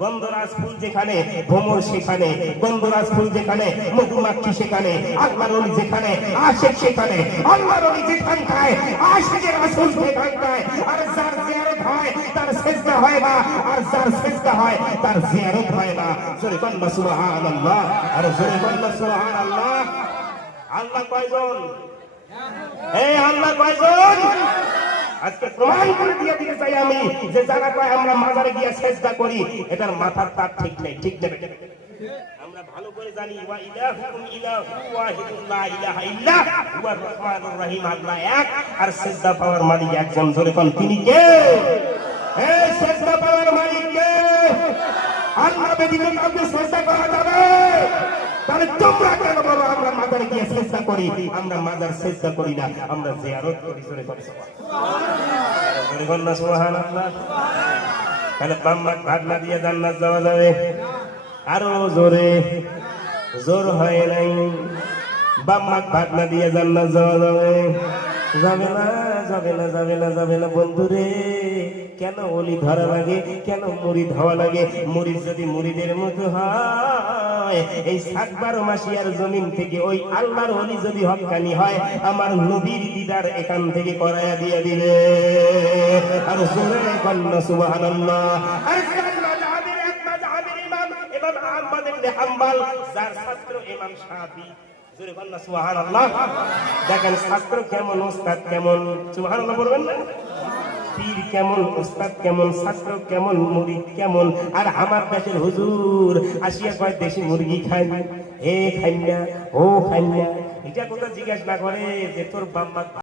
গন্ধরাজ ফুল যেখানে ভ্রমর সেখানে, গন্ধরাজ ফুল যেখানে মধুমাক্ষী সেখানে, আল্লাহর ওলি যেখানে আশিক সেখানে, আল্লাহর ওলি যেখানটায় আশিকের রাসূল সেখানটায়। আর যার জিয়ারত হয় তার সিজদা হয় না, আর যার সিজদা হয় তার জিয়ারত হয় না। জোরে বলুন সুবহানাল্লাহ, আর জোরে বলুন সুবহানাল্লাহ। আল্লাহ কয়জন? এই আল্লাহ কয়জন? আজকে প্রমাণ করে দিয়ে দিতে চাই আমি যে যারা কয় আমরা মাজারে গিয়ে সিজদা করি, এটার মাথার তার ঠিক নেই। ঠিক নেই? আমরা ভালো করে জানি ওয়া ইলাহুকুম ইলাহু ওয়াহিদুন লা ইলাহা ইল্লা হুয়ার রহমানুর রহিম। আল্লাহ এক, আর সিজদা পাওয়ার মালিক একজন। জোরে কোন তিনি কে? এই সিজদা পাওয়ার মালিক কে? আল্লাহ ব্যতীত কাউকে সিজদা করা যাবে? তাহলে তোমরা কেন বলো আমরা মাজারে গিয়ে সিজদা করি? আমরা মাজার সিজদা করি না, আমরা জিয়ারত করি। জোরে কোন সুবহানাল্লাহ, জোরে কোন সুবহানাল্লাহ। তাহলে বাম্মা ভাগনা দিয়ে জান্নাত যাওয়া যাবে? আরো জোরে, জোর হয় নাই। বাম্মা ভাগনা দিয়ে জান্নাত যাওয়া যাবে? যাবে না, যাবে না, যাবে না, যাবে না। বন্ধুরে, কেন ওলি ধরা লাগে, কেন মুরিদ হওয়া লাগে? মুরিদ যদি মুরিদের মতো হয়, এই 7-12 মাসিয়ার জমিন থেকে ওই আল্লাহর ওলি যদি হক্কানি হয়, আমার নবীর দিদার এখান থেকে করায়া দিয়ে দিবে। আর জোরে বলুন সুবহানাল্লাহ। আর মাযহাবের এক মাযহাবের ইমাম ইমাম আহমদ ইবনে হাম্বল, যার ছাত্র ইমাম শাফি। জোরে বলুন সুবহানাল্লাহ। দেখেন ছাত্র কেমন, ওস্তাদ কেমন। সুবহানাল্লাহ বলবেন না? পীর কেমন, উস্তাদ কেমন, ছাত্র কেমন, মুরিদ কেমন। আর আমার দেশের হুজুর আসিয়া কয় দেশি মুরগি খাই, হে খাই না, ও খাই না। এটা কথা জিজ্ঞাসা না করে যে তোর বাম্মা